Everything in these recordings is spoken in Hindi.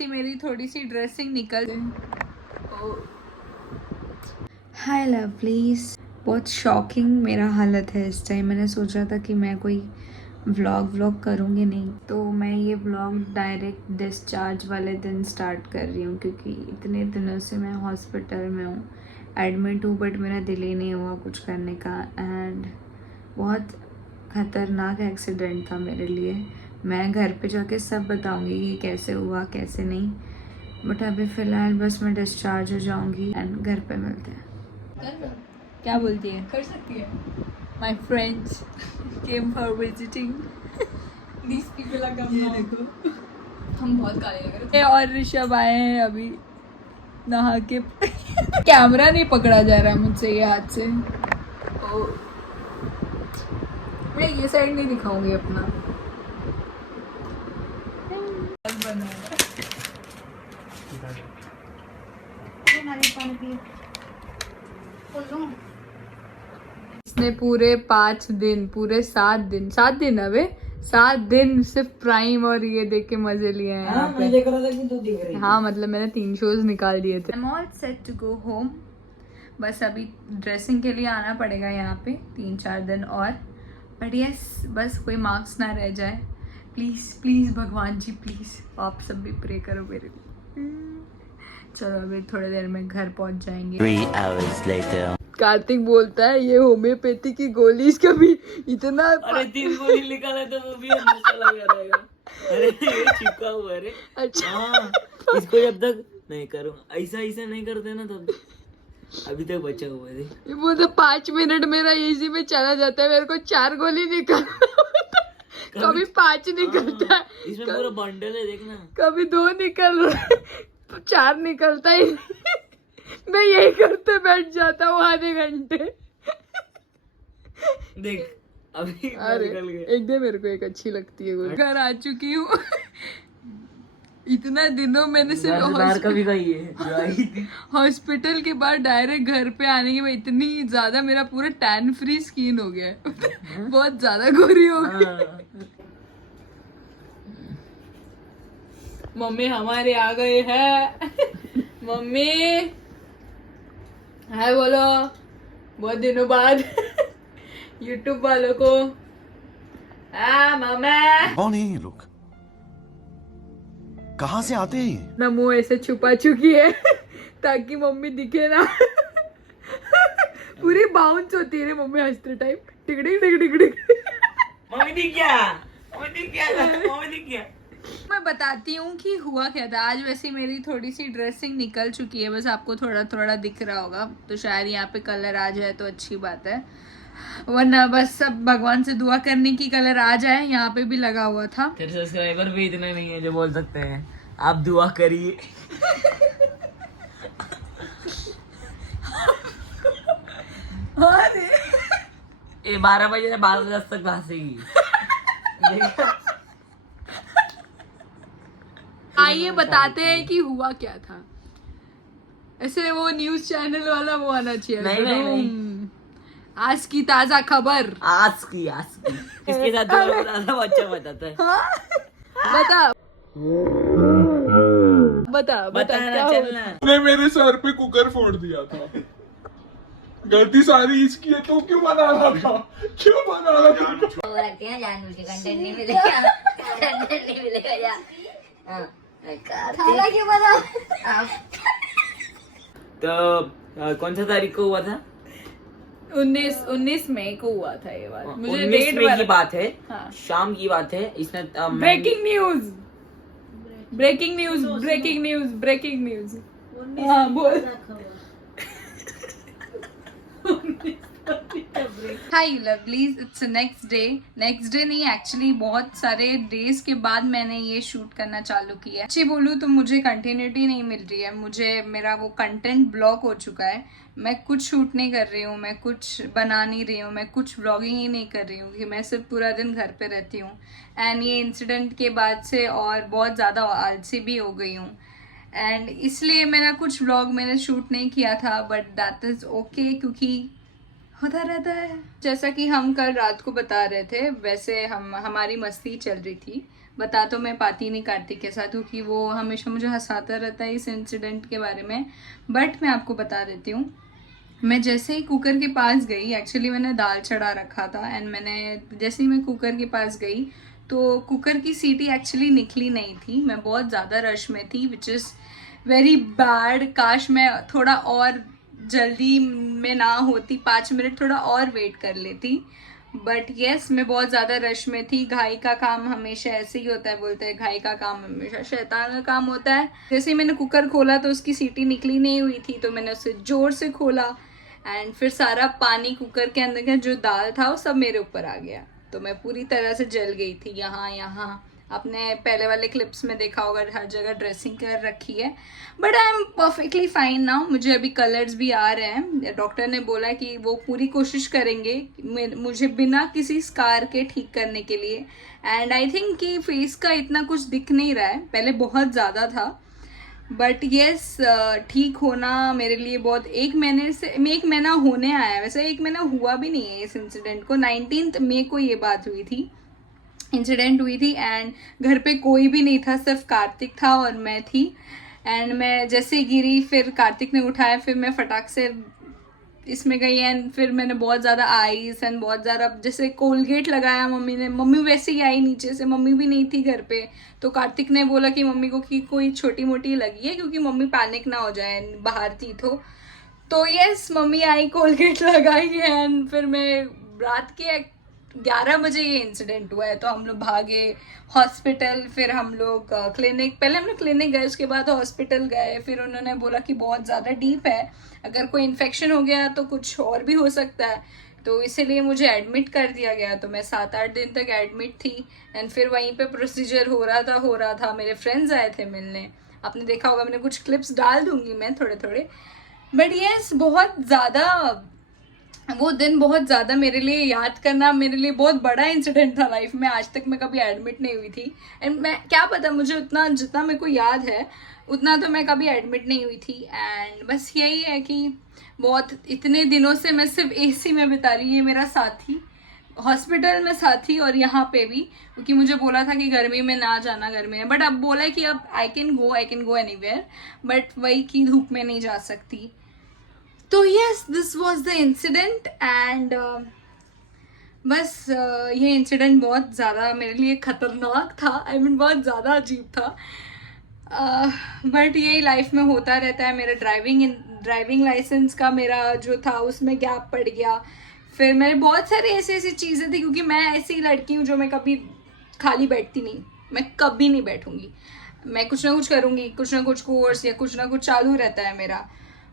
वैसी मेरी थोड़ी सी ड्रेसिंग निकल हाय लवलीज। बहुत शॉकिंग मेरा हालत है इस टाइम। मैंने सोचा था कि मैं कोई व्लॉग करूँगी नहीं, तो मैं ये व्लॉग डायरेक्ट डिस्चार्ज वाले दिन स्टार्ट कर रही हूँ, क्योंकि इतने दिनों से मैं हॉस्पिटल में हूँ, एडमिट हूँ, बट मेरा दिल ही नहीं हुआ कुछ करने का। एंड बहुत ख़तरनाक एक्सीडेंट था मेरे लिए। मैं घर पे जाके सब बताऊँगी कि कैसे हुआ कैसे नहीं, बट अभी फ़िलहाल बस मैं डिस्चार्ज हो जाऊँगी एंड घर पे मिलते हैं। क्या बोलती है? कर सकती है। My friends came for visiting. These people are come now. देखो हम बहुत काले लग रहे और ऋषभ आए हैं अभी नहा के। कैमरा नहीं पकड़ा जा रहा मुझसे ये हाथ से। मैं ये साइड नहीं दिखाऊंगी अपना। इसने पूरे 5 दिन, पूरे 7 दिन अबे 7 दिन सिर्फ प्राइम और ये देख के मजे लिए हैं। हाँ, मैं देख रहा था कि तू दिख रही है। हाँ मतलब मैंने 3 शोज निकाल दिए थे। I am all set to go home. बस अभी ड्रेसिंग के लिए आना पड़ेगा यहाँ पे 3-4 दिन और, बट यस बस कोई मार्क्स ना रह जाए। प्लीज़ प्लीज़ भगवान जी प्लीज़, आप सब भी प्रे करो मेरे लिए। चलो अभी थोड़ी देर में घर पहुँच जाएंगे। 3 hours later. कार्तिक बोलता है ये होम्योपैथी की गोली इसका भी इतना। अरे 3 गोली निकाला तो वो भी अंदर चला गया रहेगा। अरे ये चिपका हुआ है। अरे अच्छा हाँ, इसको जब तक नहीं करूँ ऐसा नहीं करते ना तब अभी तक बचा हुआ है। ये बोलता 5 मिनट मेरा इजी में चला जाता है, मेरे को 4 गोली निकाल कभी 5 निकलता है, इसमें पूरा बंडल है देखना। कभी 2 निकल रहा है, 4 निकलता ही मैं यही करते बैठ जाता हूँ आधे घंटे। देख अभी अरे निकल गया। एक दे मेरे को एक अच्छी लगती है गोली। घर आ चुकी हूँ। इतना दिनों मैंने बाहर का भी गई है जो आई थी। हॉस्पिटल के बाद डायरेक्ट घर पे आने के बाद इतनी ज्यादा मेरा पूरा टैन फ्री स्किन हो गया है। बहुत ज्यादा गोरी हो गई। मम्मी हमारे आ गए हैं। मम्मी हाय बोलो, बहुत दिनों बाद यूट्यूब वालों को। मामा कौन है ये लोग, कहाँ से आते हैं ये? ना मुंह ऐसे छुपा चुकी है ताकि मम्मी दिखे ना। पूरी बाउंस होती है मम्मी हंसते टाइम। टिकटिक टिकटिक टिक। मम्मी दिख गया, मम्मी दिख गया, मम्मी दिख गया। मैं बताती हूँ कि हुआ क्या था। आज वैसे मेरी थोड़ी सी ड्रेसिंग निकल चुकी है, बस आपको थोड़ा थोड़ा दिख रहा होगा, तो शायद यहाँ पे कलर आ जाए तो अच्छी बात है, वरना बस सब भगवान से दुआ करने की कलर आ जाए। यहाँ पे भी लगा हुआ था। तेरे सब्सक्राइबर भी इतने नहीं है जो बोल सकते हैं आप दुआ करिए। ये 12 बजे से 12 बजे तक भासेगी। आइए बताते हैं कि हुआ क्या था। ऐसे वो न्यूज चैनल वाला वो आना चाहिए। नहीं। आज की ताजा खबर। आज की किसके साथ दुआ बताता है, अच्छा बताता है। बता बताना चलना। उसने मेरे सर पे कुकर फोड़ दिया था। गलती सारी इसकी है, तो क्यों बना रहा था? वो रखते हैं जानबूझ के, कंटेंट नहीं मिलेगा, कंटेंट नहीं मिलेगा यार। हाँ, खाना क्यों बना? तो कौन सा तारीख को हुआ था? 19 मई को हुआ था ये बात। मुझे 19 मई की बात है। हाँ। शाम की बात है। इसने ब्रेकिंग न्यूज। हाँ बोल। Hi lovelies, it's next day नहीं, एक्चुअली बहुत सारे डेज के बाद मैंने ये शूट करना चालू किया है। अच्छी बोलूँ तो मुझे कंटिन्यूटी नहीं मिल रही है, मुझे मेरा वो कंटेंट ब्लॉक हो चुका है। मैं कुछ शूट नहीं कर रही हूँ, मैं कुछ बना नहीं रही हूँ, मैं कुछ व्लॉगिंग ही नहीं कर रही हूँ, कि मैं सिर्फ पूरा दिन घर पे रहती हूँ। एंड ये इंसिडेंट के बाद से और बहुत ज़्यादा आलसी भी हो गई हूँ, एंड इसलिए मेरा कुछ व्लॉग मैंने शूट नहीं किया था, बट दैट इज़ ओके, क्योंकि होता रहता है। जैसा कि हम कल रात को बता रहे थे, वैसे हमारी मस्ती चल रही थी, बता तो मैं पाती नहीं कार्तिक के साथ, क्योंकि वो हमेशा मुझे हंसाता रहता है इस इंसिडेंट के बारे में। बट मैं आपको बता देती हूँ, मैं जैसे ही कुकर के पास गई, एक्चुअली मैंने दाल चढ़ा रखा था, एंड मैंने जैसे ही मैं कुकर के पास गई तो कुकर की सीटी एक्चुअली निकली नहीं थी। मैं बहुत ज़्यादा रश में थी, विच इज़ वेरी बैड। काश मैं थोड़ा और जल्दी में ना होती, 5 मिनट थोड़ा और वेट कर लेती। बट येस, मैं बहुत ज़्यादा रश में थी। घाई का काम हमेशा ऐसे ही होता है, बोलते हैं घाई का काम हमेशा शैतान का काम होता है। जैसे ही मैंने कुकर खोला तो उसकी सीटी निकली नहीं हुई थी, तो मैंने उसे ज़ोर से खोला एंड फिर सारा पानी कुकर के अंदर का जो दाल था वो सब मेरे ऊपर आ गया। तो मैं पूरी तरह से जल गई थी यहाँ। आपने पहले वाले क्लिप्स में देखा होगा, हर जगह ड्रेसिंग कर रखी है। But I am perfectly fine now. मुझे अभी कलर्स भी आ रहे हैं। डॉक्टर ने बोला कि वो पूरी कोशिश करेंगे मुझे बिना किसी स्कार के ठीक करने के लिए। एंड आई थिंक कि फेस का इतना कुछ दिख नहीं रहा है, पहले बहुत ज़्यादा था। बट येस, ठीक होना मेरे लिए बहुत, 1 महीना होने आया है। वैसे 1 महीना हुआ भी नहीं है इस इंसिडेंट को। 19 मई को ये बात हुई थी, इंसिडेंट हुई थी। एंड घर पे कोई भी नहीं था, सिर्फ कार्तिक था और मैं थी। एंड मैं जैसे गिरी, फिर कार्तिक ने उठाया, फिर मैं फटाक से इसमें गई। एंड फिर मैंने बहुत ज़्यादा आइस एंड बहुत ज़्यादा जैसे कोलगेट लगाया मम्मी ने। मम्मी वैसे ही आई नीचे से, मम्मी भी नहीं थी घर पे। तो कार्तिक ने बोला कि मम्मी को कि कोई छोटी मोटी लगी है, क्योंकि मम्मी पैनिक ना हो जाए, बाहर थी तो यस, मम्मी आई, कोलगेट लगाई। एंड फिर मैं रात के 11 बजे ये इंसिडेंट हुआ है। तो हम लोग भागे हॉस्पिटल, फिर हम लोग क्लिनिक, पहले हम लोग क्लिनिक गए, उसके बाद हॉस्पिटल गए। फिर उन्होंने बोला कि बहुत ज़्यादा डीप है, अगर कोई इन्फेक्शन हो गया तो कुछ और भी हो सकता है। तो इसीलिए मुझे एडमिट कर दिया गया। तो मैं 7-8 दिन तक एडमिट थी। एंड फिर वहीं पे प्रोसीजर हो रहा था। मेरे फ्रेंड्स आए थे मिलने, आपने देखा होगा, मैंने कुछ क्लिप्स डाल दूंगी मैं थोड़े। बट येस, बहुत ज़्यादा वो दिन बहुत ज़्यादा मेरे लिए याद करना, मेरे लिए बहुत बड़ा इंसिडेंट था लाइफ में। आज तक मैं कभी एडमिट नहीं हुई थी। एंड मैं क्या पता, मुझे उतना जितना मेरे को याद है उतना तो मैं कभी एडमिट नहीं हुई थी। एंड बस यही है कि बहुत इतने दिनों से मैं सिर्फ AC में बिता रही। ये मेरा साथी, हॉस्पिटल में साथी, और यहाँ पे भी, क्योंकि मुझे बोला था कि गर्मी में ना जाना, गर्मी में। बट अब बोला है कि अब I can go anywhere, but वही कि धूप में नहीं जा सकती। तो yes, this was the incident. And बस ये इंसिडेंट बहुत ज़्यादा मेरे लिए ख़तरनाक था। आई मीन बहुत ज़्यादा अजीब था। बट यही लाइफ में होता रहता है। मेरा ड्राइविंग लाइसेंस का मेरा जो था उसमें गैप पड़ गया। फिर मेरे बहुत सारे ऐसी चीज़ें थी, क्योंकि मैं ऐसी लड़की हूँ जो मैं कभी खाली बैठती नहीं, मैं कभी नहीं बैठूँगी। मैं कुछ ना कुछ करूँगी, कुछ ना कुछ कोर्स या कुछ ना कुछ चालू रहता है मेरा।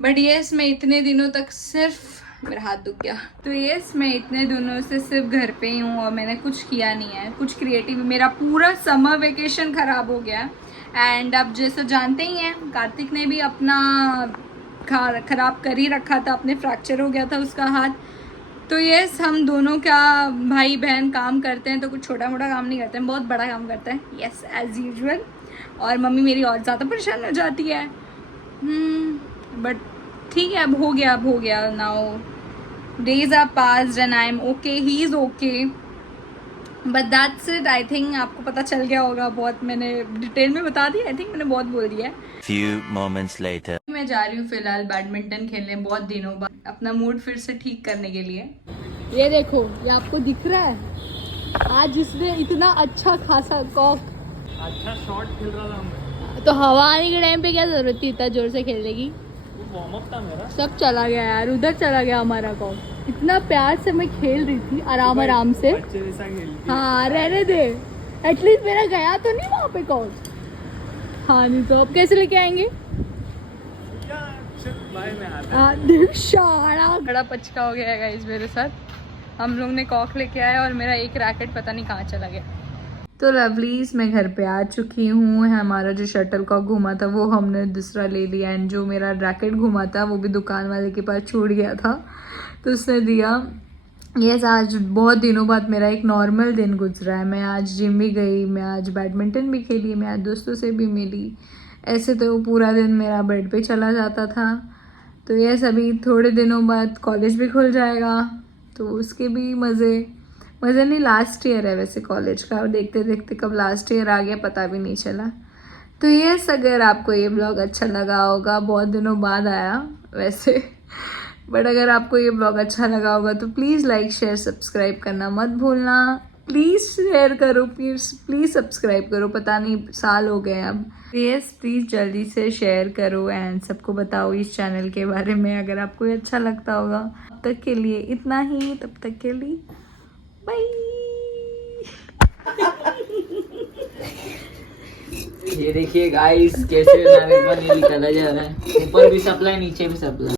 बट येस, मैं इतने दिनों तक सिर्फ, मेरा हाथ दुख गया। तो येस, मैं इतने दिनों से सिर्फ घर पे ही हूँ और मैंने कुछ किया नहीं है, कुछ क्रिएटिव। मेरा पूरा समर वेकेशन ख़राब हो गया। एंड अब जैसा जानते ही हैं, कार्तिक ने भी अपना ख़राब कर ही रखा था, अपने फ्रैक्चर हो गया था उसका हाथ। तो येस, हम दोनों क्या भाई बहन काम करते हैं तो कुछ छोटा मोटा काम नहीं करते हैं, बहुत बड़ा काम करते हैं। Yes, as usual. और मम्मी मेरी और ज़्यादा परेशान हो जाती है। बट ठीक है, अब हो गया। Now days are passed and I am okay, he is okay. But that's it. I think आपको पता चल गया होगा, बहुत मैंने डिटेल में बता दिया। आई थिंक मैंने बहुत बोल दिया है। Few moments later. मैं जा रही हूँ फिलहाल बैडमिंटन खेलने, बहुत दिनों बाद, अपना मूड फिर से ठीक करने के लिए। ये देखो, ये आपको दिख रहा है, आज इसने इतना अच्छा खासा कॉक, अच्छा शॉट खेल रहा था मैं। तो हवा आने के टाइम पे क्या जरूरत थी इतना जोर से खेलने की। वार्म अप था मेरा। सब चला गया यार, उधर चला गया हमारा कॉक। इतना प्यार से मैं खेल रही थी, आराम से। बच्चे जैसा खेलती। हाँ, रहने दे, एटलीस्ट मेरा गया तो नहीं वहाँ पे कॉक। हाँ, नहीं तो अब कैसे लेके आएंगे। बड़ा पचका हो गया है गाइस मेरे साथ। हम लोग ने कॉक लेके आए और मेरा एक रैकेट पता नहीं कहाँ चला गया। तो लवलीज, मैं घर पे आ चुकी हूँ। हमारा जो शटल कॉक घुमा था वो हमने दूसरा ले लिया। एंड जो मेरा रैकेट घुमा था वो भी दुकान वाले के पास छूट गया था, तो उसने दिया। यस, आज बहुत दिनों बाद मेरा एक नॉर्मल दिन गुजरा है। मैं आज जिम भी गई, मैं आज बैडमिंटन भी खेली, मैं आज दोस्तों से भी मिली। ऐसे तो पूरा दिन मेरा बेड पे चला जाता था। तो यस, अभी थोड़े दिनों बाद कॉलेज भी खुल जाएगा, तो उसके भी मज़े। मुझे नहीं, लास्ट ईयर है वैसे कॉलेज का, देखते देखते कब लास्ट ईयर आ गया पता भी नहीं चला। तो यस, अगर आपको ये ब्लॉग अच्छा लगा होगा, बहुत दिनों बाद आया वैसे, बट अगर आपको ये ब्लॉग अच्छा लगा होगा तो प्लीज़ लाइक शेयर सब्सक्राइब करना मत भूलना। प्लीज़ शेयर करो, प्लीज़ सब्सक्राइब करो, पता नहीं साल हो गए अब। यस, प्लीज़ जल्दी से शेयर करो एंड सबको बताओ इस चैनल के बारे में अगर आपको ये अच्छा लगता होगा। अब तक के लिए इतना ही, तब तक के लिए बाय। ये देखिए गाइस कैसे नारियल पानी निकाला जा रहा है, ऊपर भी सप्लाई नीचे भी सप्लाई।